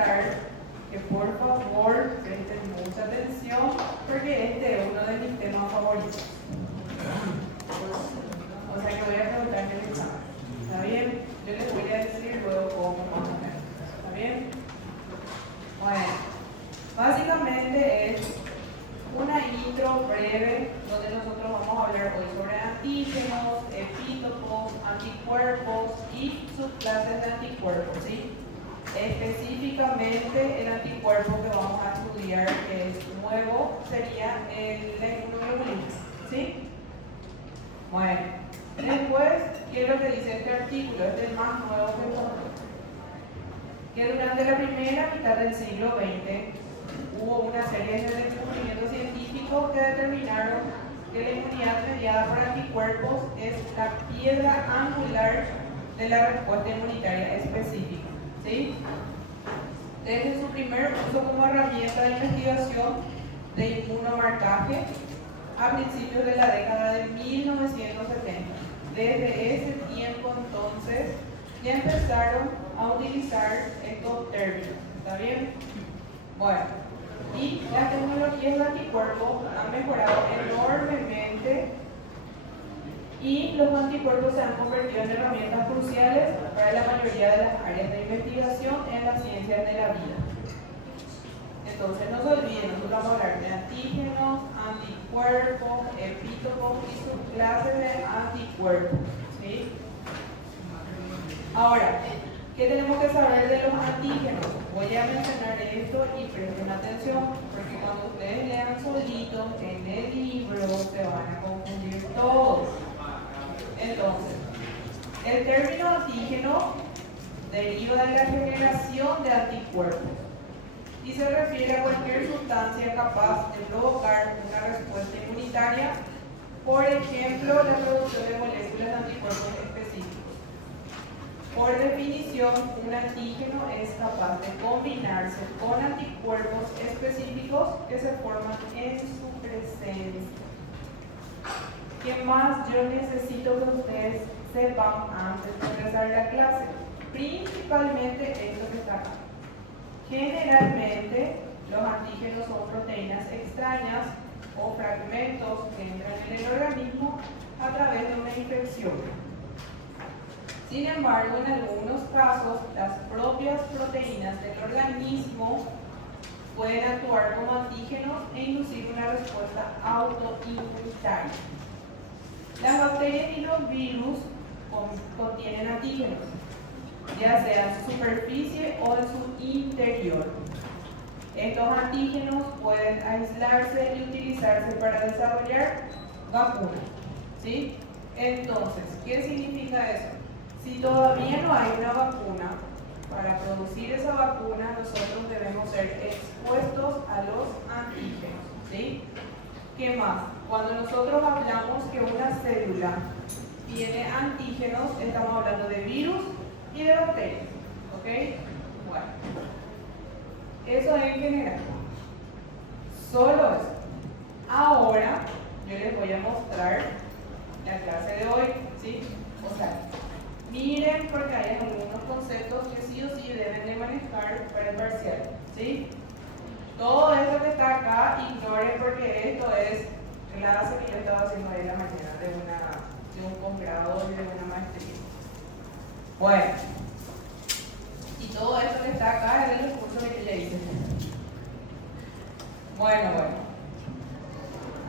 invitar que por favor presten mucha atención porque este es uno de mis temas favoritos. O sea que voy a preguntar en el examen. ¿Está bien? Yo les voy a decir luego cómo más o menos. ¿Está bien? Bueno, básicamente es una intro breve donde nosotros vamos a hablar hoy sobre antígenos, epítopos, anticuerpos y subclases de anticuerpos, ¿sí? Específicamente el anticuerpo que vamos a estudiar, que es nuevo, sería la inmunoglobulina, ¿sí? Bueno, después quiero que dice este artículo, este es el más nuevo que todo, que durante la primera mitad del siglo XX hubo una serie de descubrimientos científicos que determinaron que la inmunidad mediada por anticuerpos es la piedra angular de la respuesta inmunitaria específica, ¿sí? Desde su primer uso como herramienta de investigación de inmunomarcaje a principios de la década de 1970. Desde ese tiempo entonces ya empezaron a utilizar estos términos, ¿está bien? Bueno, y las tecnologías de anticuerpos han mejorado enormemente y los anticuerpos se han convertido en herramientas cruciales para la mayoría de las áreas de investigación en las ciencias de la vida. Entonces no se olviden, nosotros vamos a hablar de antígenos, anticuerpos, epítopos y subclases de anticuerpos, ¿sí? Ahora, ¿qué tenemos que saber de los antígenos? Voy a mencionar esto y presten atención, porque cuando ustedes lean solitos en el libro se van a confundir todos. Entonces, el término antígeno deriva de la generación de anticuerpos y se refiere a cualquier sustancia capaz de provocar una respuesta inmunitaria, por ejemplo, la producción de moléculas de anticuerpos específicos. Por definición, un antígeno es capaz de combinarse con anticuerpos específicos que se forman en su presencia. ¿Qué más yo necesito que ustedes sepan antes de empezar la clase? Principalmente esto que está acá. Generalmente, los antígenos son proteínas extrañas o fragmentos que entran en el organismo a través de una infección. Sin embargo, en algunos casos, las propias proteínas del organismo pueden actuar como antígenos e inducir una respuesta autoinmunitaria. Las bacterias y los virus contienen antígenos, ya sea en su superficie o en su interior. Estos antígenos pueden aislarse y utilizarse para desarrollar vacunas, ¿sí? Entonces, ¿qué significa eso? Si todavía no hay una vacuna, para producir esa vacuna nosotros debemos ser expuestos a los antígenos, ¿sí? ¿Qué más? Cuando nosotros hablamos que una célula tiene antígenos, estamos hablando de virus y de bacterias, ¿ok? Bueno, eso en general. Solo eso. Ahora yo les voy a mostrar la clase de hoy, ¿sí? O sea, miren porque hay algunos conceptos que sí o sí deben de manejar para el parcial, ¿sí? Todo esto que está acá, ignoren porque esto es clase que yo estaba haciendo ahí en la mañana de un posgrado y de una maestría. Bueno, y todo esto que está acá es de los cursos que le hice. Bueno.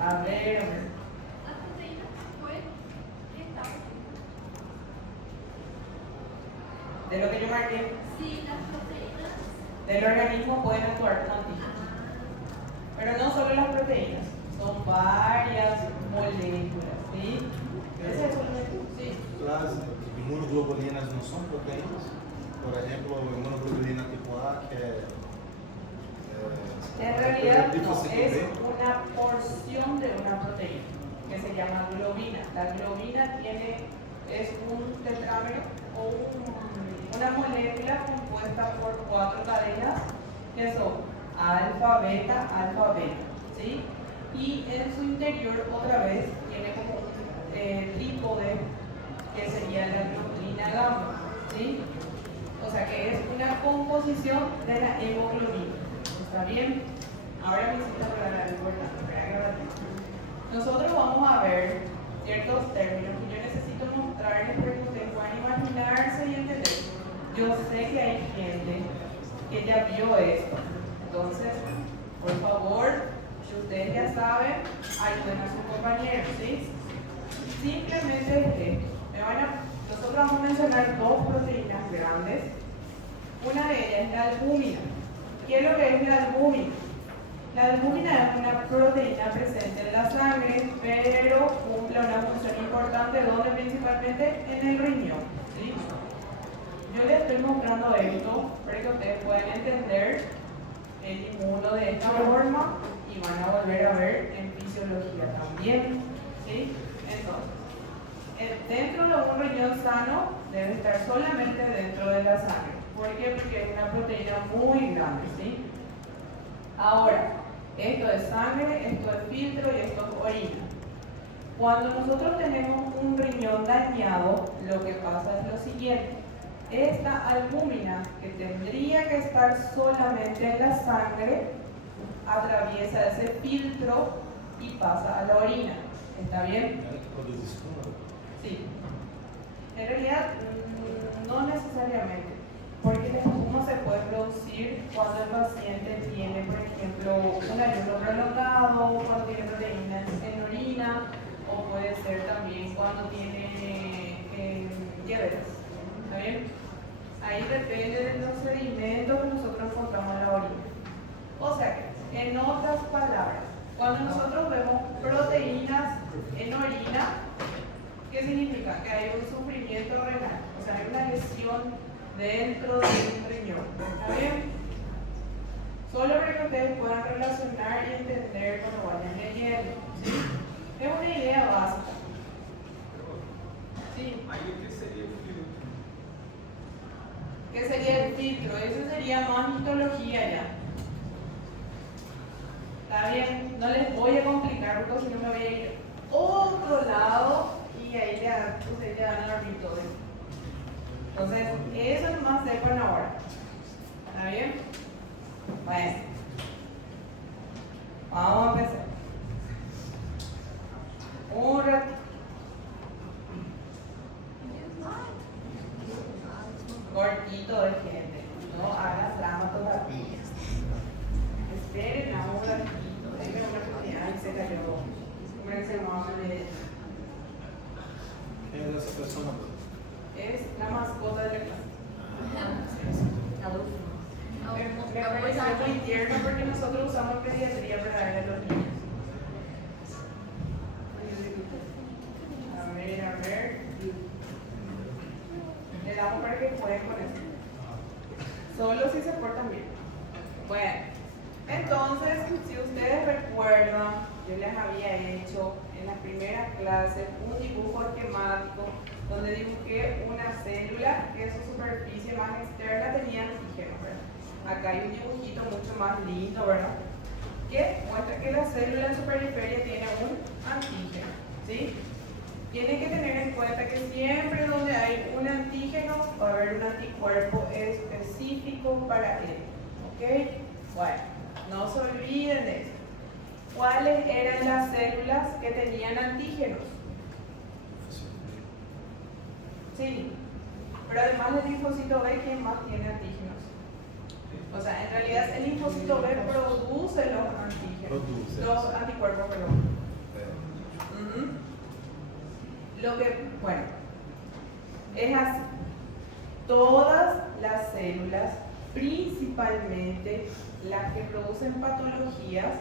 A ver. De lo que yo marqué. Sí, las proteínas Del organismo pueden actuar como antígenos. Pero no solo las proteínas, son varias moléculas, ¿sí? ¿Ese es el sí? Las inmunoglobulinas no son proteínas. Por ejemplo, inmunoglobulina tipo A, que en realidad no, es una porción de una proteína que se llama globina. La globina es un tetrámero o una molécula compuesta por 4 cadenas que son alfa, beta, ¿sí? Y en su interior otra vez tiene como un trípode que sería la globulina gamma, ¿sí? O sea que es una composición de la hemoglobina. ¿Está bien? Ahora me hiciste aclarar algo importante. Nosotros vamos a ver ciertos términos que yo necesito mostrarles para que ustedes puedan imaginarse y entender. Yo sé que hay gente que ya vio esto. Entonces, por favor, si ustedes ya saben, ayuden a sus compañeros, ¿sí? Simplemente nosotros vamos a mencionar dos proteínas grandes. Una de ellas es la albúmina. ¿Qué es lo que es la albúmina? La albúmina es una proteína presente en la sangre, pero cumple una función importante donde principalmente en el riñón, ¿sí? Yo les estoy mostrando esto para que ustedes puedan entender el inmuno de esta forma y van a volver a ver en fisiología también, ¿sí? Entonces, dentro de un riñón sano debe estar solamente dentro de la sangre. ¿Por qué? Porque es una proteína muy grande, ¿sí? Ahora, esto es sangre, esto es filtro y esto es orina. Cuando nosotros tenemos un riñón dañado, lo que pasa es lo siguiente. Esta albúmina, que tendría que estar solamente en la sangre, atraviesa ese filtro y pasa a la orina. ¿Está bien? Sí. En realidad, no necesariamente, porque el espumo se puede producir cuando el paciente tiene, por ejemplo, un ayuno prolongado, cuando tiene proteínas en orina, o puede ser también cuando tiene diabetes. ¿Está bien? Ahí depende de los sedimentos que nosotros encontramos en la orina. O sea que, en otras palabras, cuando nosotros vemos proteínas en orina, ¿qué significa? Que hay un sufrimiento renal, o sea, hay una lesión dentro del riñón. ¿Está bien? Solo para que ustedes puedan relacionar y entender cuando vayan leyendo, ¿sí? Es una idea básica. Sí. ¿Qué sería el filtro? Eso sería más histología ya. Está bien, no les voy a complicar porque si no me voy a ir a otro lado y ahí ustedes ya van a dormir todo. Entonces, eso es más sepan ahora. ¿Está bien? Bueno, vamos a empezar. Un ratito. Cortito de gente, no hagas drama todavía. Esperen a un ratito, denme una oportunidad y se cayó. ¿Cómo es que se llama? ¿Quién es esa persona? Es la mascota de la clase. Me pareció muy tierno porque nosotros usamos pediatría para darle a los niños. A ver. Le damos para que jueguen con eso. Solo si se portan bien. Bueno, entonces, si ustedes recuerdan, yo les había hecho en las primeras clases un dibujo esquemático donde dibujé una célula que en su superficie más externa tenía antígeno, ¿verdad? Acá hay un dibujito mucho más lindo, ¿verdad? Que muestra que la célula en su periferia tiene un antígeno, ¿sí? Tienen que tener en cuenta que siempre donde hay un antígeno va a haber un anticuerpo específico para él. ¿Ok? Bueno, no se olviden de eso. ¿Cuáles eran las células que tenían antígenos? Sí, pero además del linfocito B, ¿quién más tiene antígenos? O sea, en realidad el linfocito B produce los antígenos, los anticuerpos, perdón. Bueno, es así. Todas las células, principalmente las que producen patologías,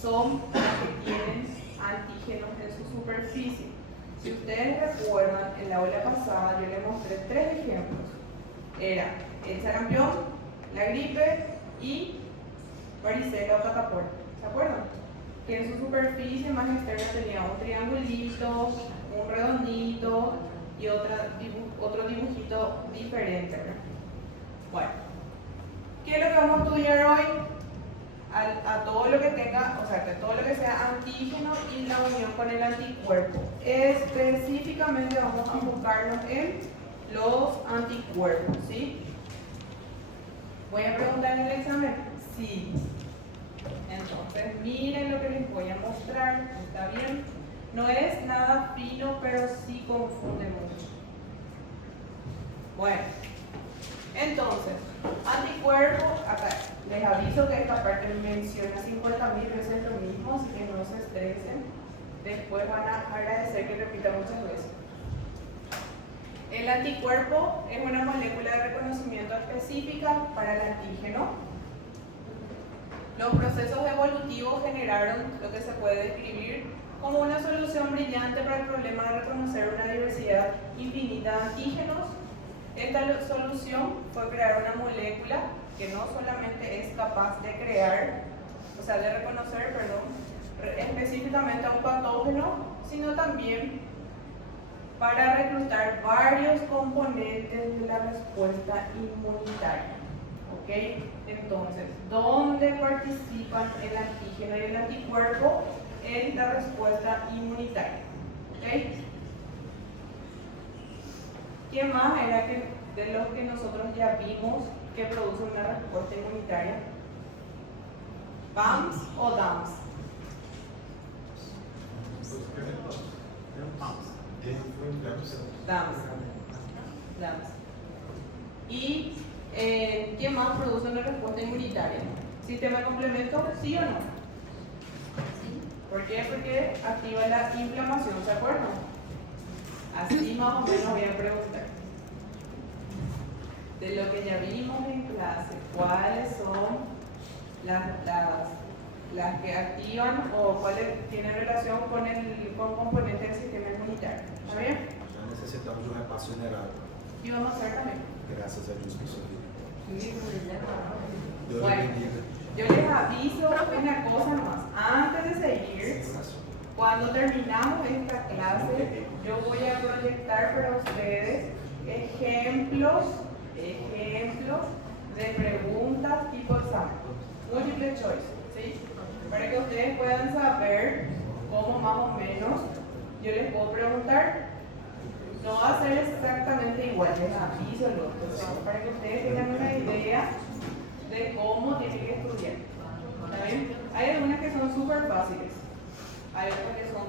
son las que tienen antígenos en su superficie. Si ustedes recuerdan, en la aula pasada yo les mostré 3 ejemplos. Era el sarampión, la gripe y varicela o catapora. ¿Se acuerdan? Que en su superficie más externa tenía un triangulito, un redondito y otro dibujito diferente, ¿verdad? Bueno, ¿qué es lo que vamos a estudiar hoy? A todo lo que tenga, o sea, que todo lo que sea antígeno y la unión con el anticuerpo. Específicamente vamos a enfocarnos en los anticuerpos, ¿sí? ¿Voy a preguntar en el examen? Sí. Entonces, miren lo que les voy a mostrar. ¿Está bien? No es nada fino, pero sí confunde mucho. Bueno, entonces, anticuerpos, acá les aviso que esta parte menciona 50.000 veces lo mismo, así que no se estresen. Después van a agradecer que repita muchas veces. El anticuerpo es una molécula de reconocimiento específica para el antígeno. Los procesos evolutivos generaron lo que se puede describir como una solución brillante para el problema de reconocer una diversidad infinita de antígenos. Esta solución fue crear una molécula que no solamente es capaz de crear, o sea, de reconocer, perdón, específicamente a un patógeno, sino también para reclutar varios componentes de la respuesta inmunitaria. ¿Ok? Entonces, ¿dónde participan el antígeno y el anticuerpo en la respuesta inmunitaria? ¿Ok? ¿Quién más era que, de los que nosotros ya vimos que produce una respuesta inmunitaria? ¿BAMS o DAMS? DAMS. DAMS. ¿Y quién más produce una respuesta inmunitaria? ¿Sistema de complemento? ¿Sí o no? ¿Por qué? Porque activa la inflamación, ¿se acuerdan? Así más o menos voy a preguntar. De lo que ya vimos en clase, ¿cuáles son las que activan o cuáles tienen relación con componentes del sistema inmunitario? ¿Está bien? Ya necesitamos un repaso general. Y vamos a hacer también. Gracias a Dios que eso Bueno, yo les aviso una cosa más. Antes de seguir, cuando terminamos esta clase, yo voy a proyectar para ustedes ejemplos de preguntas tipo examen, múltiple choice, ¿sí? Para que ustedes puedan saber cómo más o menos yo les puedo preguntar. No va a ser exactamente igual, les aviso el otro, para que ustedes tengan una idea de cómo tienen que estudiar. ¿Está bien? Hay algunas que son súper fáciles, hay otras que son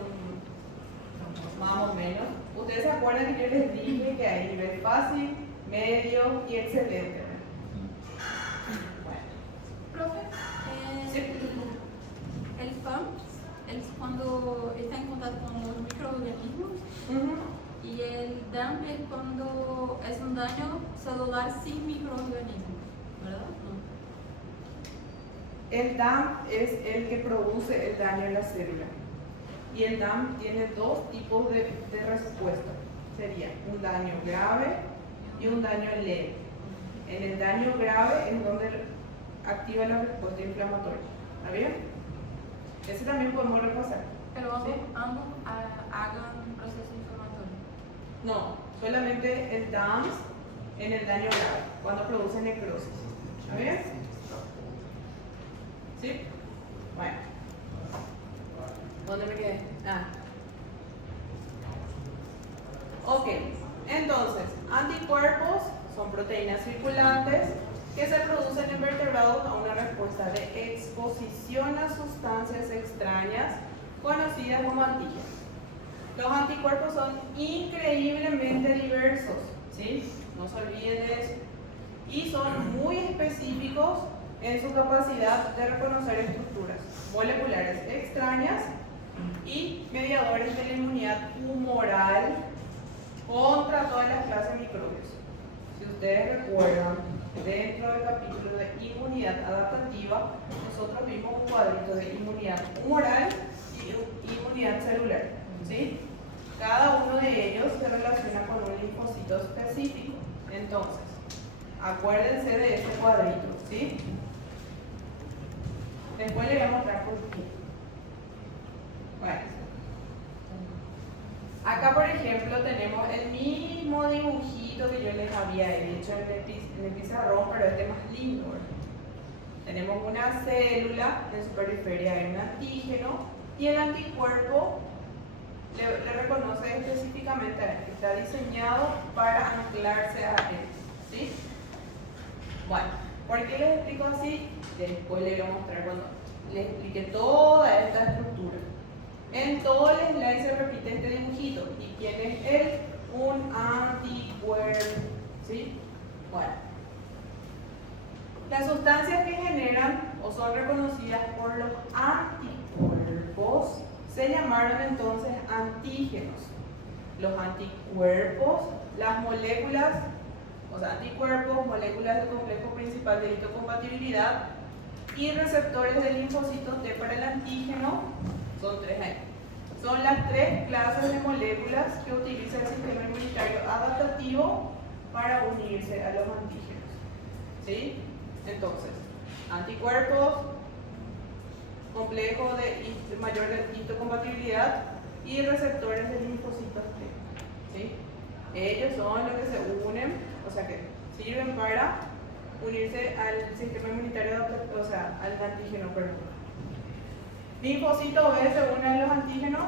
más o menos. Ustedes se acuerdan que yo les dije que hay nivel fácil, medio y excelente. Bueno. Profe, Sí. el FAM es cuando está en contacto con los microorganismos y el DAM es cuando es un daño celular sin microorganismos, ¿verdad? No. El DAM es el que produce el daño en la célula. Y el DAM tiene dos tipos de respuesta. Sería un daño grave y un daño leve. En el daño grave es donde activa la respuesta inflamatoria. ¿Está bien? Ese también podemos repasar. Pero ambos, ¿Sí? ambos hagan un proceso inflamatorio. No, solamente el DAMS en el daño grave, cuando produce necrosis. ¿Está bien? ¿Sí? Bueno. ¿Dónde me quedé? Ok, entonces, anticuerpos son proteínas circulantes que se producen en vertebrados a una respuesta de exposición a sustancias extrañas conocidas como antígenos. Los anticuerpos son increíblemente diversos, ¿sí? No se olviden de eso. Y son muy específicos en su capacidad de reconocer estructuras moleculares extrañas y mediadores de la inmunidad humoral contra todas las clases de microbios. Si ustedes recuerdan, dentro del capítulo de inmunidad adaptativa, nosotros vimos un cuadrito de inmunidad humoral y inmunidad celular, ¿sí? Cada uno de ellos se relaciona con un linfocito específico. Entonces, acuérdense de este cuadrito, ¿sí? Después les voy a mostrar por qué. Bueno. Acá, por ejemplo, tenemos el mismo dibujito que yo les había hecho en el pizarrón, pero este más lindo, ¿verdad? Tenemos una célula, en su periferia hay un antígeno, y el anticuerpo le reconoce específicamente a él. Está diseñado para anclarse a él, ¿sí? Bueno, ¿Por qué les explico así? Después les voy a mostrar cuando les explique toda esta estructura. En todo el slide se repite este dibujito. ¿Y quién es él? Un anticuerpo. ¿Sí? Bueno. Las sustancias que generan o son reconocidas por los anticuerpos se llamaron entonces antígenos. Los anticuerpos, las moléculas, o sea, anticuerpos, moléculas del complejo principal de histocompatibilidad y receptores de linfocitos T para el antígeno, son tres ahí. Son las tres clases de moléculas que utiliza el sistema inmunitario adaptativo para unirse a los antígenos. ¿Sí? Entonces, anticuerpos, complejo de mayor histocompatibilidad y receptores de linfocitos T. ¿Sí? Ellos son los que se unen, o sea que sirven para unirse al sistema inmunitario adaptativo, o sea, al antígeno, perdón. Linfocito B se une a los antígenos.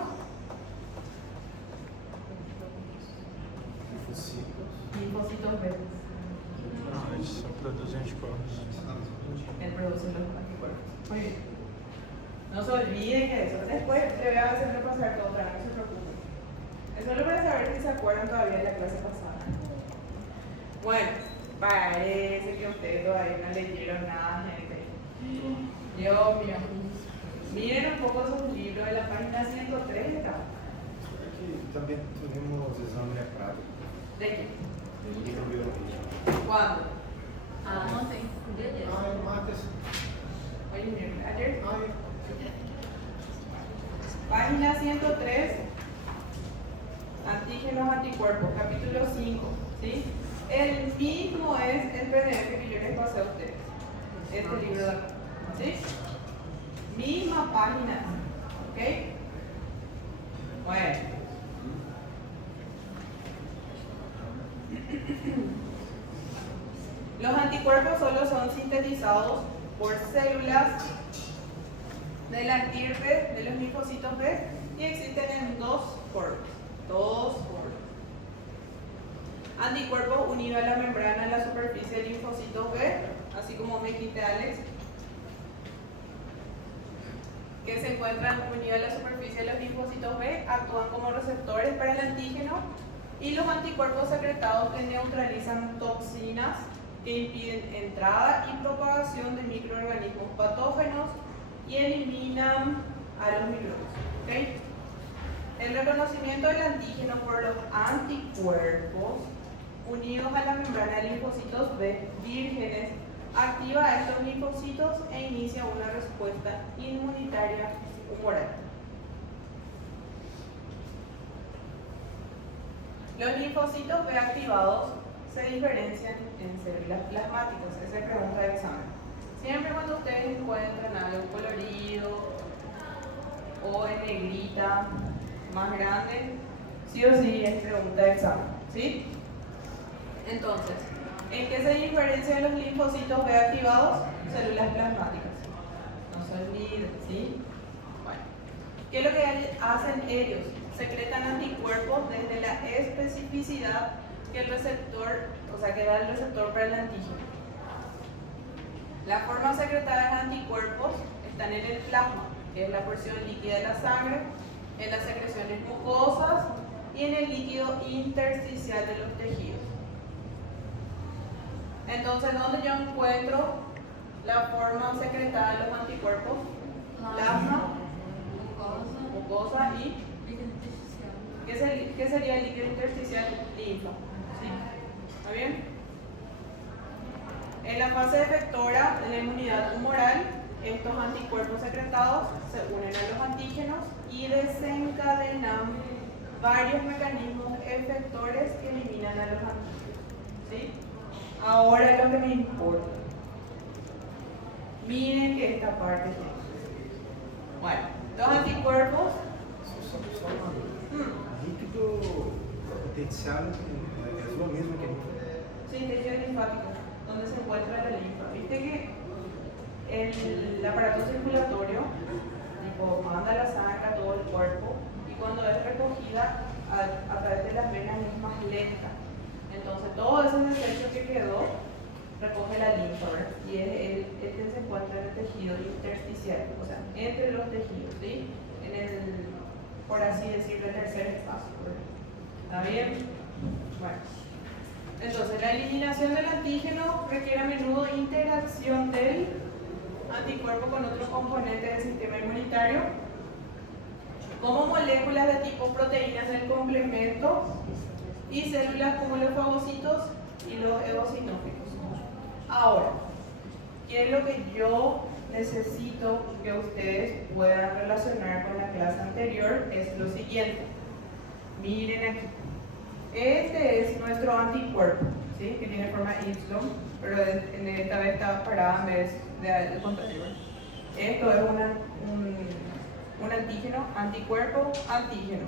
Linfocitos B. Não, eles só produzem anticorpos. Él produce los anticuerpos. Muy bien. No se olviden que eso. Después le voy a hacer repasar todo, para no se preocupen. Es solo para saber si se acuerdan todavía de la clase pasada. Bueno, parece que ustedes todavía no leyeron nada, gente. Dios mío. Miren un poco sus libros de la página 130. Aqui também tuvimos exame prático ¿De qué? de microbiologia. ¿Cuándo? Ontem, o dia dele. Mates. Hoy miércoles. ¿Ayer? Ai, Página 103. Antígenos, anticuerpos, capítulo 5. ¿Sí? El mismo es el PDF que yo les pasé a ustedes. Este libro de acá. ¿Sí? Misma página. ¿Ok? Bueno. Los anticuerpos solo son sintetizados por células de la estirpe de los linfocitos B y existen en dos formas. Anticuerpos unidos a la membrana en la superficie de linfocitos B, así como me dijiste, Alex, que se encuentran unidos a la superficie de los linfocitos B, actúan como receptores para el antígeno, y los anticuerpos secretados que neutralizan toxinas que impiden entrada y propagación de microorganismos patógenos y eliminan a los microbios. ¿Okay? El reconocimiento del antígeno por los anticuerpos unidos a la membrana de linfocitos B vírgenes activa a estos linfocitos e inicia una respuesta inmunitaria humoral. Los linfocitos B activados se diferencian en células plasmáticas. Esa es pregunta de examen. Siempre cuando ustedes encuentran algo colorido o en negrita más grande, sí o sí es pregunta de examen. ¿Sí? Entonces, ¿en qué se diferencian los linfocitos B activados? Células plasmáticas. No se olviden, ¿sí? Bueno, ¿qué es lo que hacen ellos? Secretan anticuerpos desde la especificidad que el receptor, o sea, que da el receptor para el antígeno. La forma secretada de anticuerpos están en el plasma, que es la porción líquida de la sangre, en las secreciones mucosas y en el líquido intersticial de los tejidos. Entonces, ¿dónde yo encuentro la forma secretada de los anticuerpos? Plasma, mucosa y ¿qué sería el líquido intersticial? Linfa. ¿Sí? ¿Está bien? En la fase efectora de la inmunidad humoral, estos anticuerpos secretados se unen a los antígenos y desencadenan varios mecanismos efectores que eliminan a los antígenos. ¿Sí? Ahora lo que me importa. Miren que esta parte. Bueno, los anticuerpos. Só uma dúvida. Líquido potencial é o mesmo que Sí, tejido linfático, donde se encuentra la linfa. Viste que el aparato circulatorio tipo, manda la sangre a todo el cuerpo y cuando es recogida a través de las venas es más lenta. Entonces todo ese desecho que quedó recoge la linfa, ¿verdad? Y entre los tejidos, ¿sí? En el, por así decirlo, el tercer espacio. ¿Está bien? Bueno. Entonces, la eliminación del antígeno requiere a menudo interacción del anticuerpo con otros componentes del sistema inmunitario, como moléculas de tipo proteínas del complemento y células como los fagocitos y los eosinófilos. Ahora, ¿qué es lo que yo necesito que ustedes puedan relacionar con la clase anterior? Es lo siguiente. Miren aquí. Este es nuestro anticuerpo, ¿sí? Que tiene forma Y, pero en esta vez está parada en vez del contrario. Esto es un antígeno, anticuerpo, antígeno.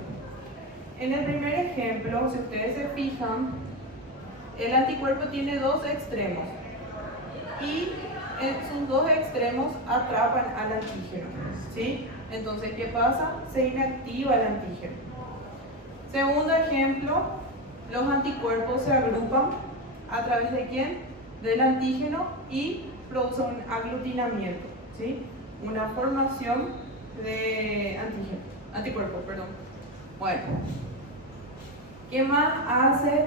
En el primer ejemplo, si ustedes se fijan, el anticuerpo tiene dos extremos y en sus dos extremos atrapan al antígeno, ¿sí? Entonces, ¿qué pasa? Se inactiva el antígeno. Segundo ejemplo, los anticuerpos se agrupan a través de ¿quién? Del antígeno y producen un aglutinamiento, ¿sí? Una formación de anticuerpo, perdón. Bueno, ¿qué más hace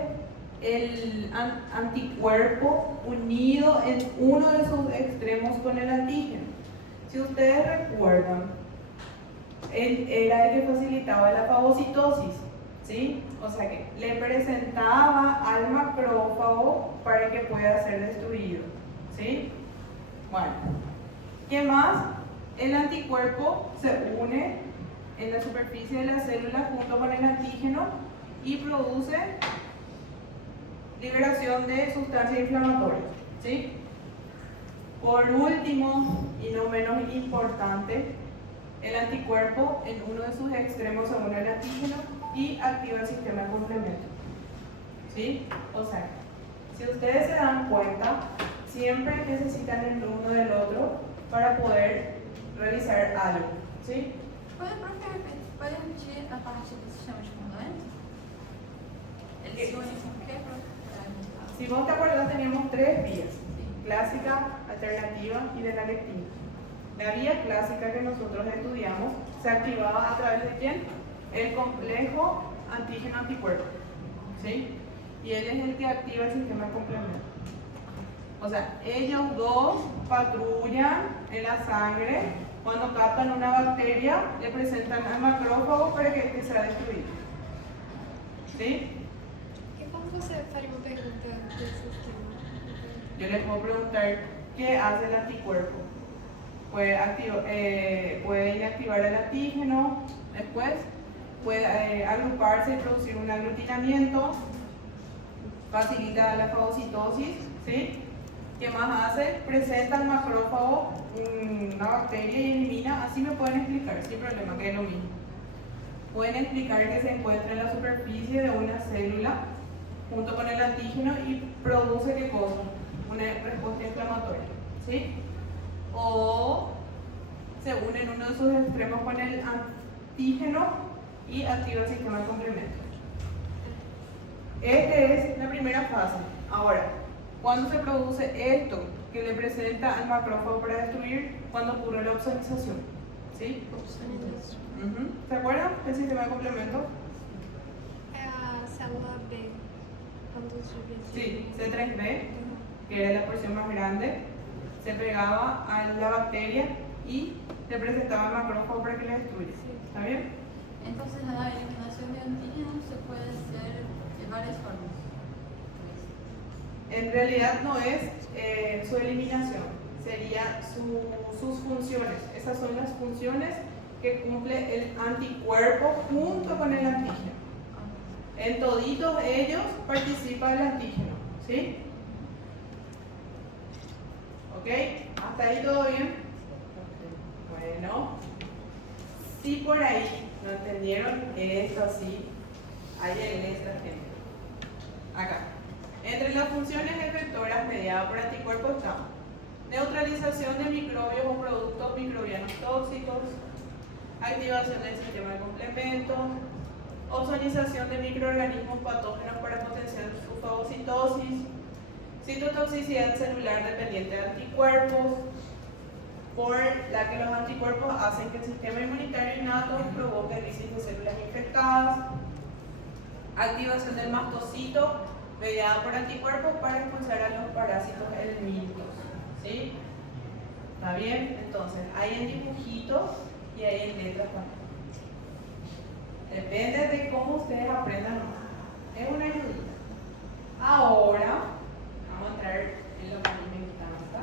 el anticuerpo unido en uno de sus extremos con el antígeno? Si ustedes recuerdan, él era el que facilitaba la fagocitosis, ¿sí? O sea que le presentaba al macrófago para que pueda ser destruido, ¿sí? Bueno, ¿qué más? El anticuerpo se une en la superficie de la célula junto con el antígeno y produce liberación de sustancias inflamatorias, ¿sí? Por último, y no menos importante, el anticuerpo en uno de sus extremos se une al antígeno y activa el sistema de complemento, ¿sí? O sea, si ustedes se dan cuenta, siempre necesitan el uno del otro para poder realizar algo, ¿sí? Pode repetir a parte do sistema de fundamento? Eles se unem com o quê? Si vos te acuerdas, teníamos tres vías: clásica, alternativa y de la lectina. La vía clásica que nosotros estudiamos se activaba a través de ¿quién? El complejo antígeno-anticuerpo, ¿sí? Y él es el que activa el sistema de complemento. O sea, ellos dos patrullan en la sangre. Cuando captan una bacteria, le presentan al macrófago para que sea destruido, ¿sí? E como você faria uma pergunta desse esquema? Yo les puedo preguntar, ¿qué hace el anticuerpo? Puede inactivar el antígeno, después puede agruparse y producir un aglutinamiento, facilita la fagocitosis, ¿sí? ¿Qué más hace? Presenta al macrófago una bacteria y elimina. Así me pueden explicar, sin problema, que es lo mismo. Pueden explicar que se encuentra en la superficie de una célula junto con el antígeno y produce ¿qué cosa? Una respuesta inflamatoria, ¿sí? O se une en uno de sus extremos con el antígeno y activa el sistema de complemento. Esta es la primera fase. Ahora, ¿cuándo se produce esto que le presenta al macrófago para destruir? Cuando ocurre la opsonización, ¿sí? ¿Se acuerdan del sistema de complemento? É a célula B, quando subir. Sí, C3b, que era la porción más grande, se pegaba a la bacteria y le presentaba al macrófago para que la destruya. ¿Está bien? Entonces, la eliminación de antígenos se puede hacer de varias formas. En realidad no es su eliminación, sería sus funciones. Esas son las funciones que cumple el anticuerpo junto con el antígeno. En toditos ellos participa el antígeno, ¿sí? ¿Ok? ¿Hasta ahí todo bien? Bueno, si por ahí no entendieron esto así, ahí el extra ejemplo. Acá. Entre las funciones efectoras mediadas por anticuerpos están neutralización de microbios o productos microbianos tóxicos, activación del sistema de complemento, ozonización de microorganismos patógenos para potenciar su fagocitosis, citotoxicidad celular dependiente de anticuerpos, por la que los anticuerpos hacen que el sistema inmunitario innato provoque crisis de células infectadas, activación del mastocito mediada por anticuerpos para expulsar a los parásitos helmintos, ¿sí? ¿Está bien? Entonces, hay en dibujitos y hay en letras también. Depende de cómo ustedes aprendan más. Es una ayudita. Ahora, vamos a entrar en lo que a mí me encanta,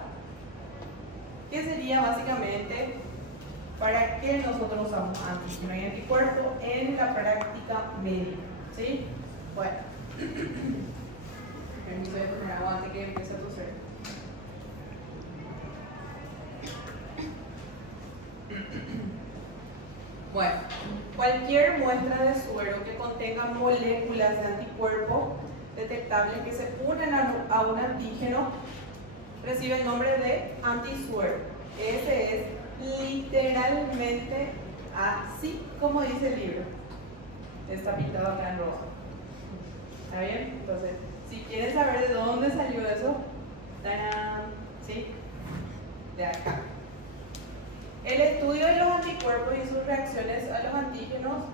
que sería básicamente para qué nosotros usamos antígeno y anticuerpo en la práctica médica, ¿sí? Bueno, permiso de tomar agua antes que empiece a toser. Bueno, cualquier muestra de suero que contenga moléculas de anticuerpo detectables que se unen a un antígeno recibe el nombre de antisuero. Ese es literalmente así como dice el libro. Está pintado acá en rosa. ¿Está bien? Entonces, si quieren saber de dónde salió eso, ¡tarán! ¿Sí? De acá. El estudio de los anticuerpos y sus reacciones a los antígenos,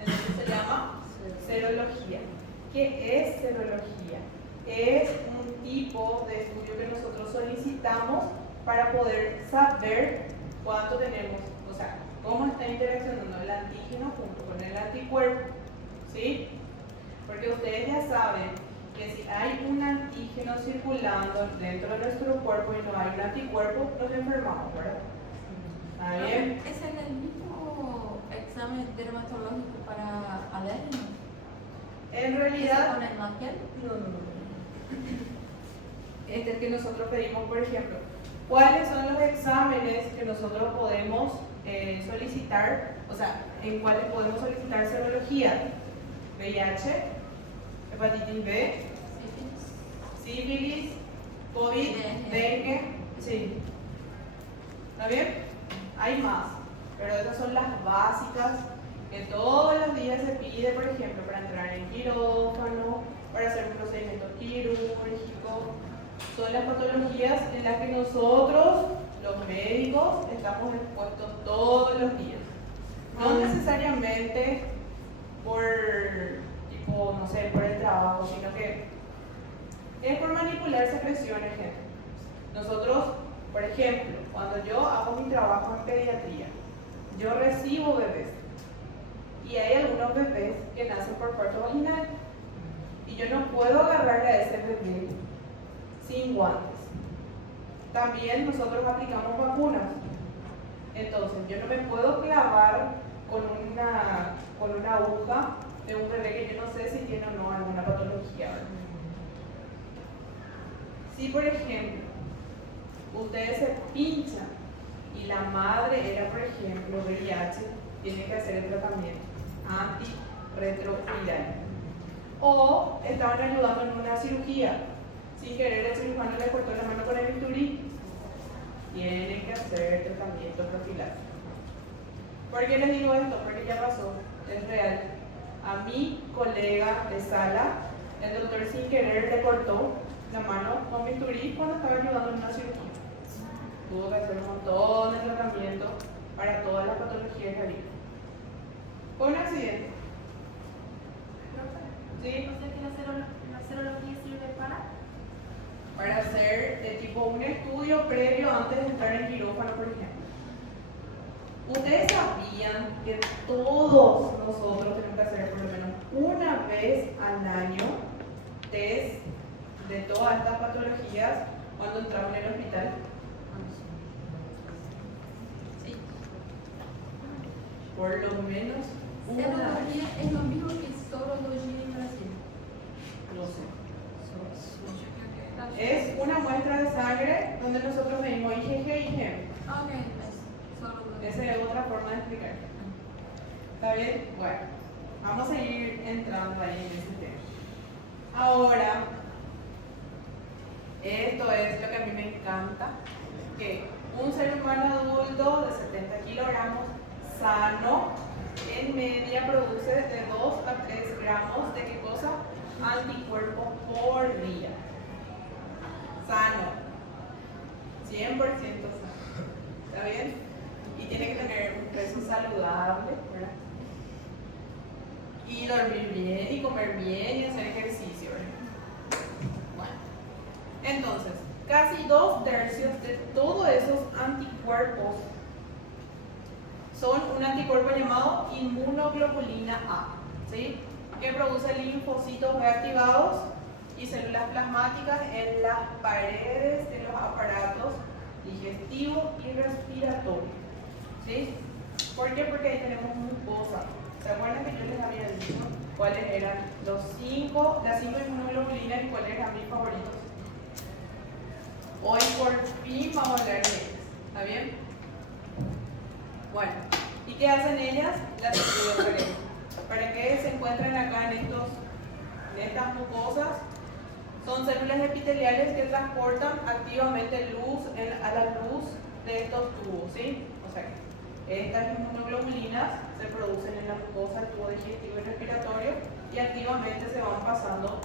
entonces se llama serología. ¿Qué es serología? Es un tipo de estudio que nosotros solicitamos para poder saber cuánto tenemos, o sea, cómo está interaccionando el antígeno junto con el anticuerpo, ¿sí? Porque ustedes ya saben que si hay un antígeno circulando dentro de nuestro cuerpo y no hay un anticuerpo, nos enfermamos, ¿verdad? ¿Está bien? ¿Es el mismo examen dermatológico para alérgenos? En ¿Se realidad, pone en la piel? no. Este es que nosotros pedimos, por ejemplo, ¿cuáles son los exámenes que nosotros podemos solicitar? O sea, ¿en cuáles podemos solicitar serología? VIH, hepatitis B, sífilis, COVID, dengue, sí. ¿Está bien? Hay más, pero esas son las básicas que todos los días se pide, por ejemplo, para entrar en quirófano, para hacer un procedimiento quirúrgico. Son las patologías en las que nosotros, los médicos, estamos expuestos todos los días. No necesariamente por, tipo, no sé, por el trabajo, sino que es por manipular secreciones, gente. Nosotros, por ejemplo, cuando yo hago mi trabajo en pediatría, yo recibo bebés. Y hay algunos bebés que nacen por parto vaginal. Y yo no puedo agarrarle a ese bebé sin guantes. También nosotros aplicamos vacunas. Entonces, yo no me puedo clavar con una aguja de un bebé que yo no sé si tiene o no alguna patología. Si, por ejemplo, ustedes se pinchan y la madre era, por ejemplo, VIH, tiene que hacer el tratamiento antirretroviral. O estaban ayudando en una cirugía, sin querer el cirujano le cortó la mano con el bisturí, tienen que hacer tratamiento profiláctico. ¿Por qué les digo esto? Porque ya pasó, es real. A mi colega de sala, el doctor sin querer le cortó la mano con bisturí cuando estaba ayudando en una cirugía. Tuvo que hacer un montón de tratamiento para todas las patologías que había. Fue un accidente. ¿Sí? O sea que la serología sirve Para hacer de tipo un estudio previo antes de entrar en quirófano, por ejemplo. Ustedes sabían que todos nosotros tenemos que hacer por lo menos una vez al año test de todas estas patologías cuando entramos en el hospital. Sí. Por lo menos una vez. Serología es lo mismo que sorología en Brasil. No sé. Es una muestra de sangre donde nosotros medimos IgG y IgM. Ok, es sorología. Esa es otra forma de explicar. ¿Está bien? Bueno, vamos a ir entrando ahí en ese tema. Ahora, esto es lo que a mí me encanta, que un ser humano adulto de 70 kilogramos sano en media produce de 2 a 3 gramos de qué cosa? Anticuerpos por día. Sano. 100% sano. ¿Está bien? Y tiene que tener un peso saludable, ¿verdad? Y dormir bien, y comer bien, y hacer ejercicio, ¿verdad? Bueno, entonces, casi 2/3 de todos esos anticuerpos son un anticuerpo llamado inmunoglobulina A, ¿sí? Que produce linfocitos reactivados y células plasmáticas en las paredes de los aparatos digestivo y respiratorio, ¿sí? ¿Por qué? Porque ahí tenemos mucosa. ¿Se acuerdan que yo les había dicho cuáles eran las 5 inmunoglobulinas y cuáles eran mis favoritos? Hoy por fin vamos a hablar de ellas, ¿está bien? Bueno, ¿y qué hacen ellas? Las estudios. ¿Para qué se encuentran acá en estas mucosas? Son células epiteliales que transportan activamente luz a la luz de estos tubos, ¿sí? O sea, estas inmunoglobulinas se producen en la mucosa, el tubo digestivo y respiratorio, y activamente se van pasando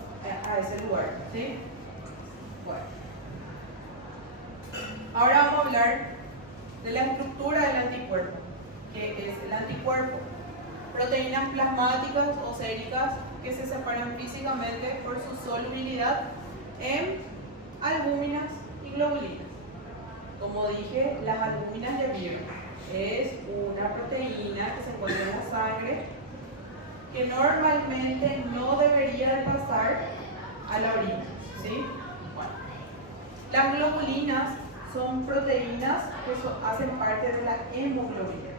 a ese lugar, ¿sí? Bueno. Ahora vamos a hablar de la estructura del anticuerpo. ¿Qué es el anticuerpo? Proteínas plasmáticas o séricas que se separan físicamente por su solubilidad en albúminas y globulinas. Como dije, las albúminas ya vieron, es una proteína que se encuentra en la sangre que normalmente no debería de pasar a la orina, ¿sí? Bueno, las globulinas son proteínas que hacen parte de la hemoglobina.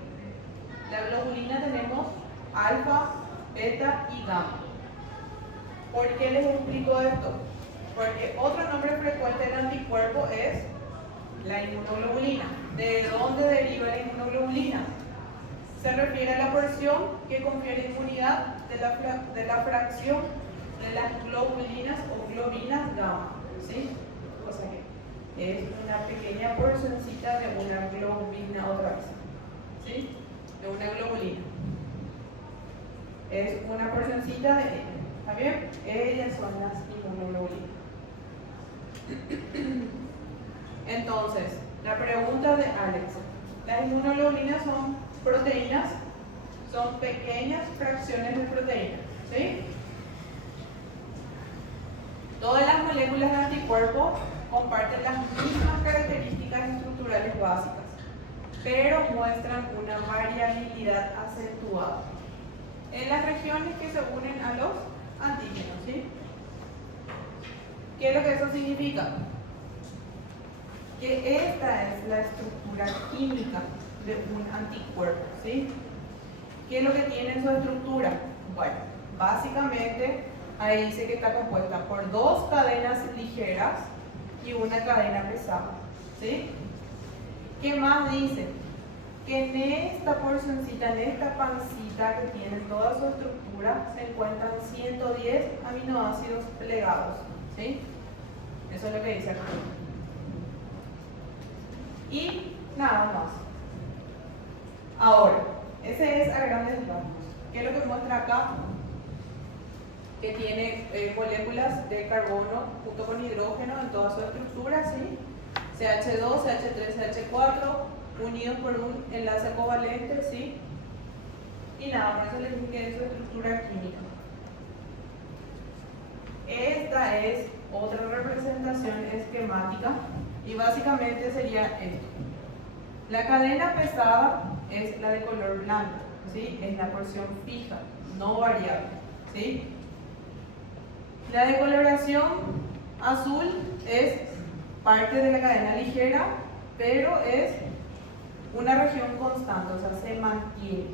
La globulina tenemos alfa, beta y gamma. ¿Por qué les explico esto? Porque otro nombre frecuente del anticuerpo es la inmunoglobulina. ¿De dónde deriva la inmunoglobulina? Se refiere a la porción que confiere inmunidad de la fracción de las globulinas o globinas gamma, ¿sí? O sea que es una pequeña porcioncita de una globulina otra vez, ¿sí? De una globulina. Es una porcioncita de ella, ¿está bien? Ellas son las inmunoglobulinas. Entonces, la pregunta de Alex. Las inmunoglobulinas son proteínas, son pequeñas fracciones de proteínas, ¿sí? Todas las moléculas de anticuerpos comparten las mismas características estructurales básicas, pero muestran una variabilidad acentuada en las regiones que se unen a los antígenos, ¿sí? ¿Qué es lo que eso significa? Que esta es la estructura química de un anticuerpo, ¿sí? ¿Qué es lo que tiene en su estructura? Bueno, básicamente ahí dice que está compuesta por 2 cadenas ligeras y una cadena pesada, ¿sí? ¿Qué más dice? Que en esta porcioncita, en esta pancita que tiene toda su estructura, se encuentran 110 aminoácidos plegados, ¿sí? Eso es lo que dice acá. Y nada más. Ahora, ese es a grandes rasgos. ¿Qué es lo que muestra acá? Que tiene moléculas de carbono junto con hidrógeno en toda su estructura, ¿sí? CH2, CH3, CH4, unidos por un enlace covalente, ¿sí? Y nada, por eso les dije que es su estructura química. Esta es otra representación esquemática y básicamente sería esto. La cadena pesada es la de color blanco, ¿sí? Es la porción fija, no variable, ¿sí? La de coloración azul es parte de la cadena ligera, pero es una región constante, o sea, se mantiene.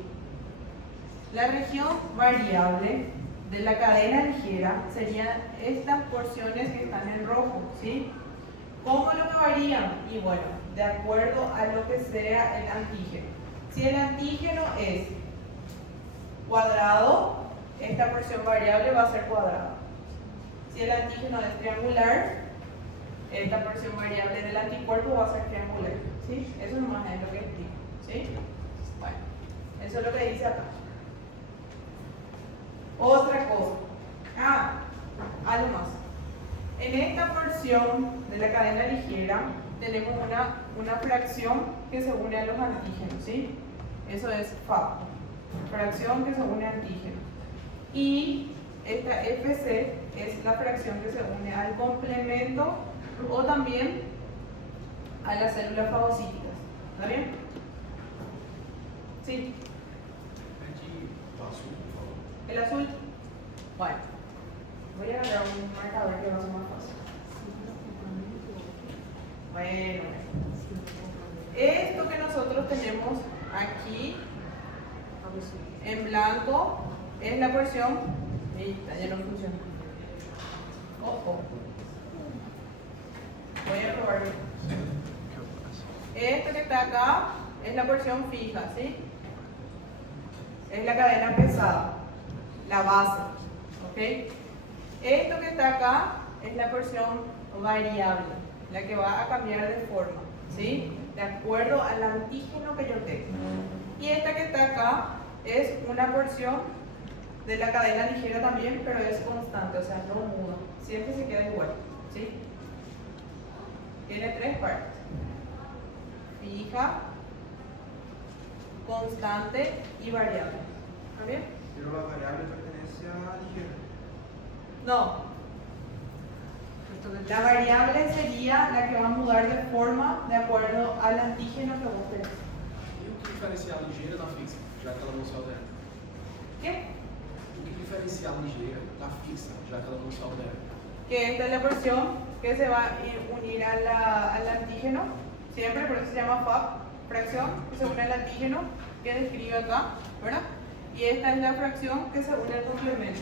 La región variable de la cadena ligera serían estas porciones que están en rojo, ¿sí? ¿Cómo lo que varían? Y bueno, de acuerdo a lo que sea el antígeno. Si el antígeno es cuadrado, esta porción variable va a ser cuadrada. Si el antígeno es triangular, esta porción variable del anticuerpo va a ser triangular, ¿sí? Eso nomás es lo que explico, ¿sí? Bueno, eso es lo que dice acá. Otra cosa. Algo más. En esta porción de la cadena ligera tenemos una fracción que se une a los antígenos, ¿sí? Eso es FA, fracción que se une a antígenos. Y esta FC es la fracción que se une al complemento o también a las células fagocíticas. ¿Está bien? Sí. ¿El azul? Bueno, voy a agarrar un marcador que va a ser más fácil. Bueno, esto que nosotros tenemos aquí en blanco es la porción. Ya no funciona. Ojo. Voy a probar. Esto que está acá es la porción fija, ¿sí? Es la cadena pesada, la base, ¿ok? Esto que está acá es la porción variable, la que va a cambiar de forma, ¿sí? De acuerdo al antígeno que yo tengo. Y esta que está acá es una porción de la cadena ligera también, pero es constante, o sea, no muda, siempre se queda igual, ¿sí? Tiene tres partes: fija, constante y variable. ¿Está bien? Pero la variable pertenece a ligera. No. La variable sería la que va a mudar de forma de acuerdo al antígeno que vos tenés. E o que diferencia a ligeira da fixa, já que ela não se altera? ¿Qué? O que diferencia a ligeira da fixa, já que ela não se altera? Que esta es la porción que se va a unir al antígeno, siempre, por eso se llama FAP, fracción que se une al antígeno, que describe acá, ¿verdad? Y esta es la fracción que se une al complemento.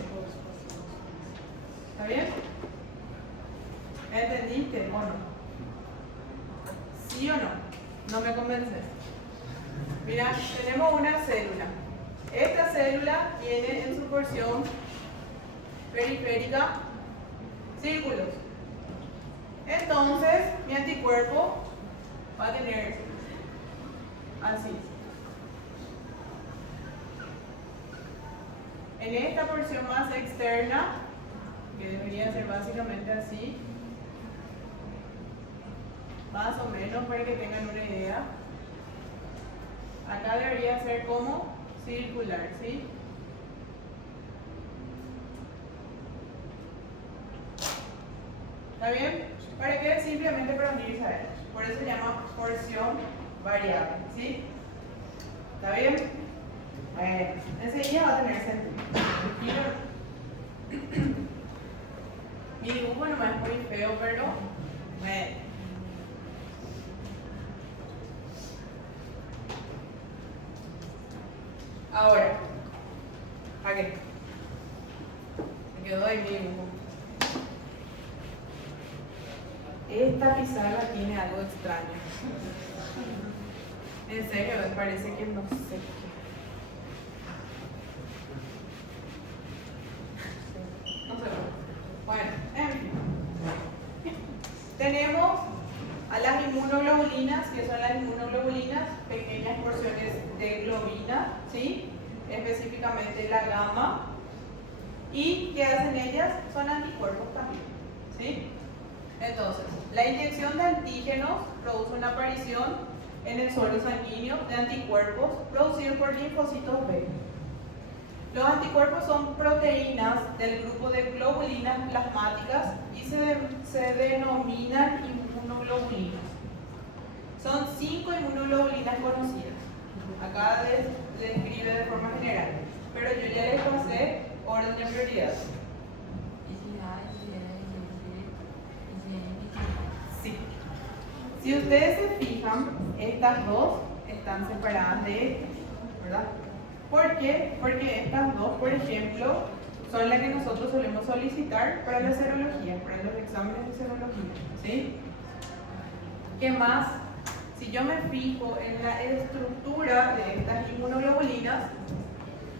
¿Está bien? ¿Entendiste o no? ¿Sí o no? No me convences. Mira, tenemos una célula. Esta célula tiene en su porción periférica círculos. Entonces, mi anticuerpo va a tener así. En esta porción más externa, que debería ser básicamente así, más o menos para que tengan una idea, acá debería ser como circular, ¿sí? ¿Está bien? ¿Para qué? Simplemente para unirse a ellos. Por eso se llama porción variable, ¿sí? ¿Está bien? Bueno, enseguida va a tener sentido. Mi dibujo no es muy feo, pero bueno. Ahora, aquí. Me quedó ahí mi dibujo. Esta pizarra tiene algo extraño. En serio, me parece que no sé qué. No sé. Bueno, en fin. Tenemos a las inmunoglobulinas, que son las inmunoglobulinas, pequeñas porciones de globina, ¿sí? Específicamente la gamma. ¿Y qué hacen ellas? Son anticuerpos también, ¿sí? Entonces, la inyección de antígenos produce una aparición en el suelo sanguíneo de anticuerpos producidos por linfocitos B. Los anticuerpos son proteínas del grupo de globulinas plasmáticas y se denominan inmunoglobulinas. Son 5 inmunoglobulinas conocidas. Acá les describe de forma general, pero yo ya les pasé orden de prioridad. Sí. Si ustedes se fijan, estas dos están separadas de estas, ¿verdad? ¿Por qué? Porque estas dos, por ejemplo, son las que nosotros solemos solicitar para la serología, para los exámenes de serología, ¿sí? ¿Qué más? Si yo me fijo en la estructura de estas inmunoglobulinas,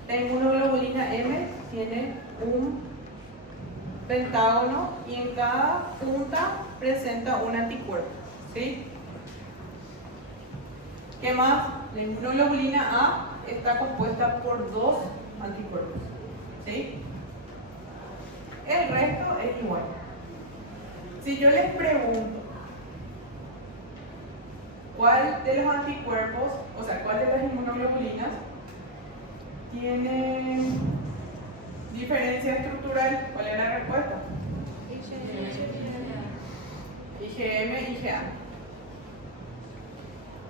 la inmunoglobulina M tiene un pentágono y en cada punta presenta un anticuerpo, ¿sí? ¿Qué más? La inmunoglobulina A está compuesta por 2 anticuerpos, ¿sí? El resto es igual. Si yo les pregunto, ¿Cuál de los anticuerpos, o sea, cuál de las inmunoglobulinas tiene diferencia estructural? ¿Cuál es la respuesta? IgM, IgA.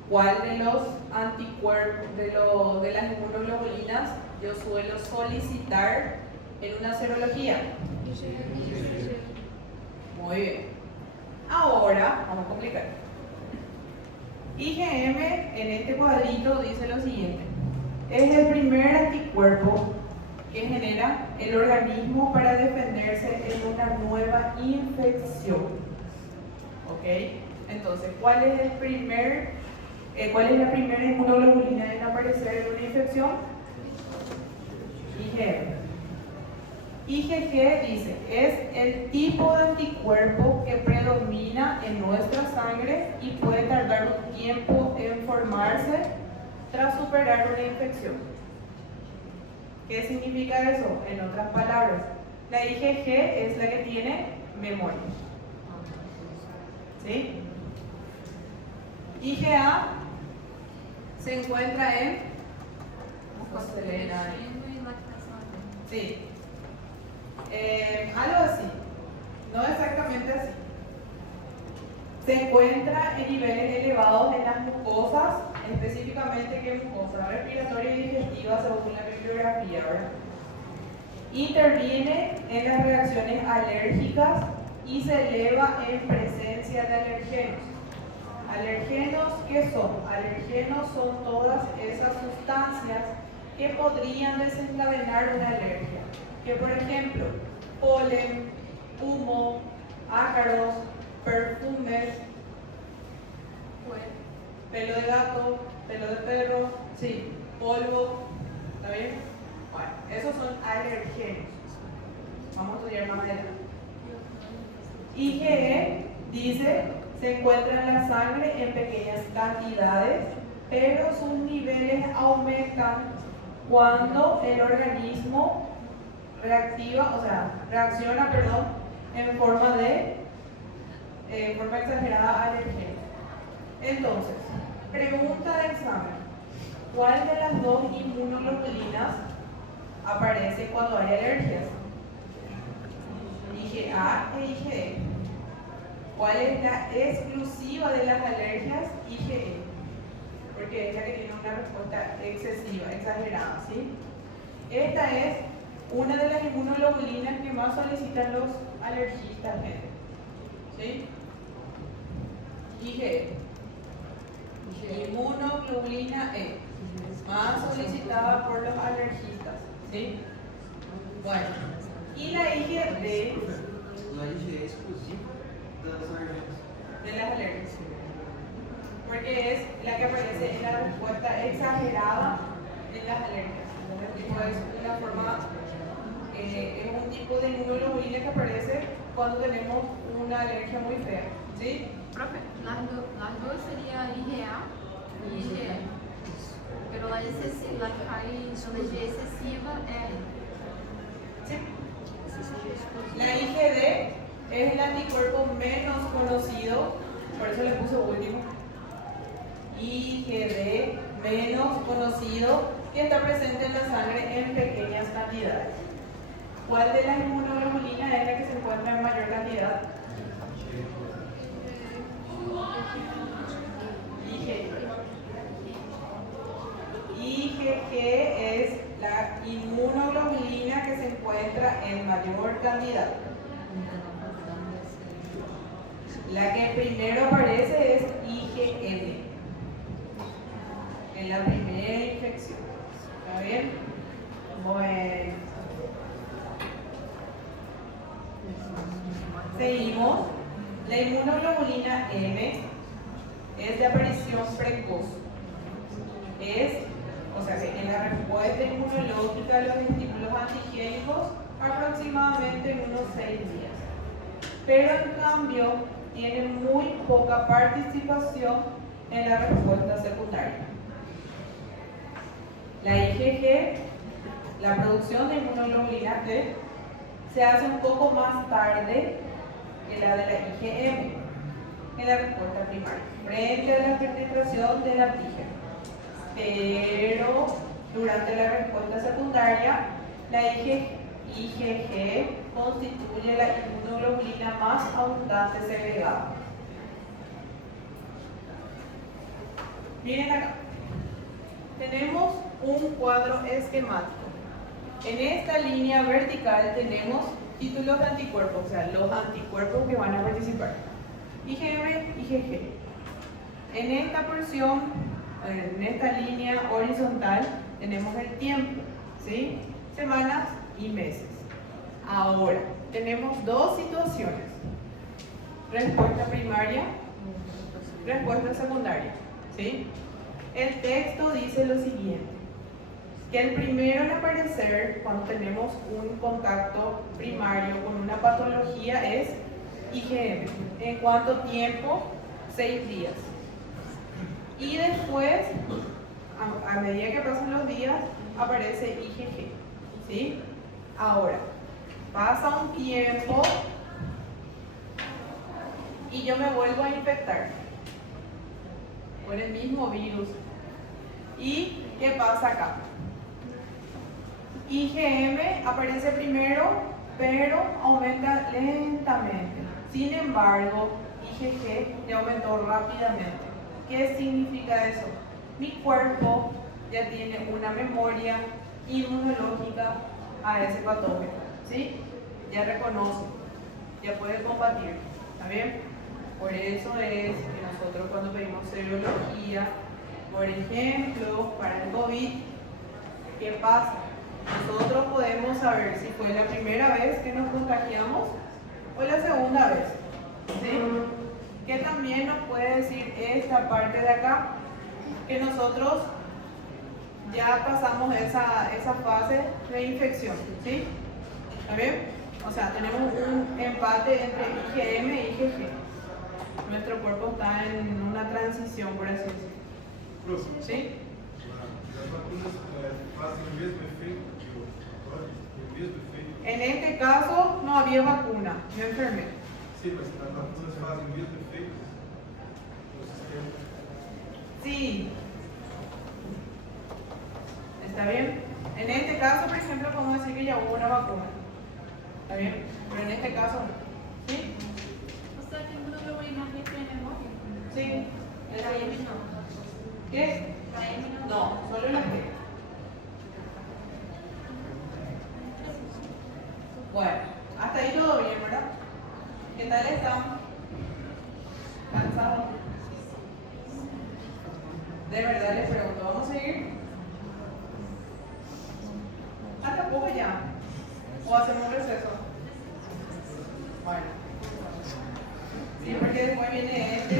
¿Cuál de los anticuerpos, de las inmunoglobulinas yo suelo solicitar en una serología? Muy bien. Ahora, vamos a complicar. IgM en este cuadrito dice lo siguiente. Es el primer anticuerpo que genera el organismo para defenderse en una nueva infección. ¿Ok? Entonces, ¿cuál es la primera inmunoglobulina en aparecer en una infección? IgM. IgG dice, es el tipo de anticuerpo que predomina en nuestra sangre y puede tardar un tiempo en formarse tras superar una infección. ¿Qué significa eso? En otras palabras, la IgG es la que tiene memoria. ¿Sí? IgA se encuentra en Selena. Sí. Algo así, no exactamente así. Se encuentra en niveles elevados en las mucosas, específicamente ¿qué mucosa? Respiratoria y digestiva según la bibliografía, ¿verdad? Interviene en las reacciones alérgicas y se eleva en presencia de alergenos. ¿Alergenos qué son? Alergenos son todas esas sustancias que podrían desencadenar una alergia. Que por ejemplo, polen, humo, ácaros, perfumes, pelo de gato, pelo de perro, sí, polvo, ¿está bien? Bueno, esos son alergenos. Vamos a estudiar más adelante. IgE dice, se encuentra en la sangre en pequeñas cantidades, pero sus niveles aumentan cuando el organismo reacciona en forma exagerada a alergenos. Entonces, pregunta de examen: ¿cuál de las dos inmunoglobulinas aparece cuando hay alergias? IgA e IgE. ¿Cuál es la exclusiva de las alergias? IgE, porque es la que tiene una respuesta excesiva, exagerada, ¿sí? Esta es una de las inmunoglobulinas que más solicitan los alergistas, ¿sí? IgE. Inmunoglobulina E, más solicitada por los alergistas, ¿sí? Bueno, y la IgD. La IgE es exclusiva de las alergias, porque es la que aparece en la respuesta exagerada en las alergias. Es un tipo de inmunoglobulina que aparece cuando tenemos una alergia muy fea, ¿sí? Profe, las dos sería IgA y IgE, pero la que hay alergia excesiva es... Sí. La IgD es el anticuerpo menos conocido, por eso le puse último. IgD menos conocido, que está presente en la sangre en pequeñas cantidades. ¿Cuál de las inmunoglobulinas es la que se encuentra en mayor cantidad? IgG. IgG es la inmunoglobulina que se encuentra en mayor cantidad. La que primero aparece es IgM en la primera infección. ¿Está bien? Bueno. Seguimos. La inmunoglobulina M es de aparición precoz. O sea que en la respuesta inmunológica a los estímulos antigénicos aproximadamente en unos 6 días. Pero en cambio tiene muy poca participación en la respuesta secundaria. La IgG, la producción de inmunoglobulina T, se hace un poco más tarde que la de la IgM. en la respuesta primaria, frente a la penetración del antígeno. Pero durante la respuesta secundaria, la IgG constituye la inmunoglobulina más abundante segregada. Miren acá. Tenemos un cuadro esquemático. En esta línea vertical tenemos títulos de anticuerpos, o sea, los anticuerpos que van a participar. IgM, IgG. En esta porción, en esta línea horizontal, tenemos el tiempo, ¿sí? Semanas y meses. Ahora, tenemos dos situaciones. Respuesta primaria, respuesta secundaria, ¿sí? El texto dice lo siguiente, que el primero en aparecer cuando tenemos un contacto primario con una patología es IgM. ¿En cuánto tiempo? 6 días. Y después, a medida que pasan los días, aparece IgG, ¿sí? Ahora, pasa un tiempo y yo me vuelvo a infectar con el mismo virus. ¿Y qué pasa acá? IgM aparece primero, pero aumenta lentamente. Sin embargo, IgG ya aumentó rápidamente. ¿Qué significa eso? Mi cuerpo ya tiene una memoria inmunológica a ese patógeno, ¿sí? Ya reconoce, ya puede combatir, ¿está bien? Por eso es que nosotros cuando pedimos serología, por ejemplo, para el COVID, ¿qué pasa? Nosotros podemos saber si fue la primera vez que nos contagiamos o la segunda vez, ¿sí? Que también nos puede decir esta parte de acá, que nosotros ya pasamos esa fase de infección, ¿sí? ¿Está bien? O sea, tenemos un empate entre IgM y IgG. Nuestro cuerpo está en una transición, por así decirlo. ¿Sí? Las vacunas hacen el mismo efecto, el mismo efecto. En este caso no había vacuna, me enfermé. Sí, pues las vacunas hacen el mismo efecto. Los sistemas. Sí. ¿Está bien? En este caso, por ejemplo, podemos decir que ya hubo una vacuna. ¿Está bien? Pero en este caso, ¿sí? O sea, que inmunoglobulina no tiene memoria. Sí. La M no. ¿Qué? La M no. No, solo la G. Bueno, hasta ahí todo bien, ¿verdad? ¿Qué tal están? ¿Cansados? De verdad les pregunto, ¿vamos a seguir? ¿Hasta poco ya? ¿O hacemos un receso? Bueno. Sí, porque después viene este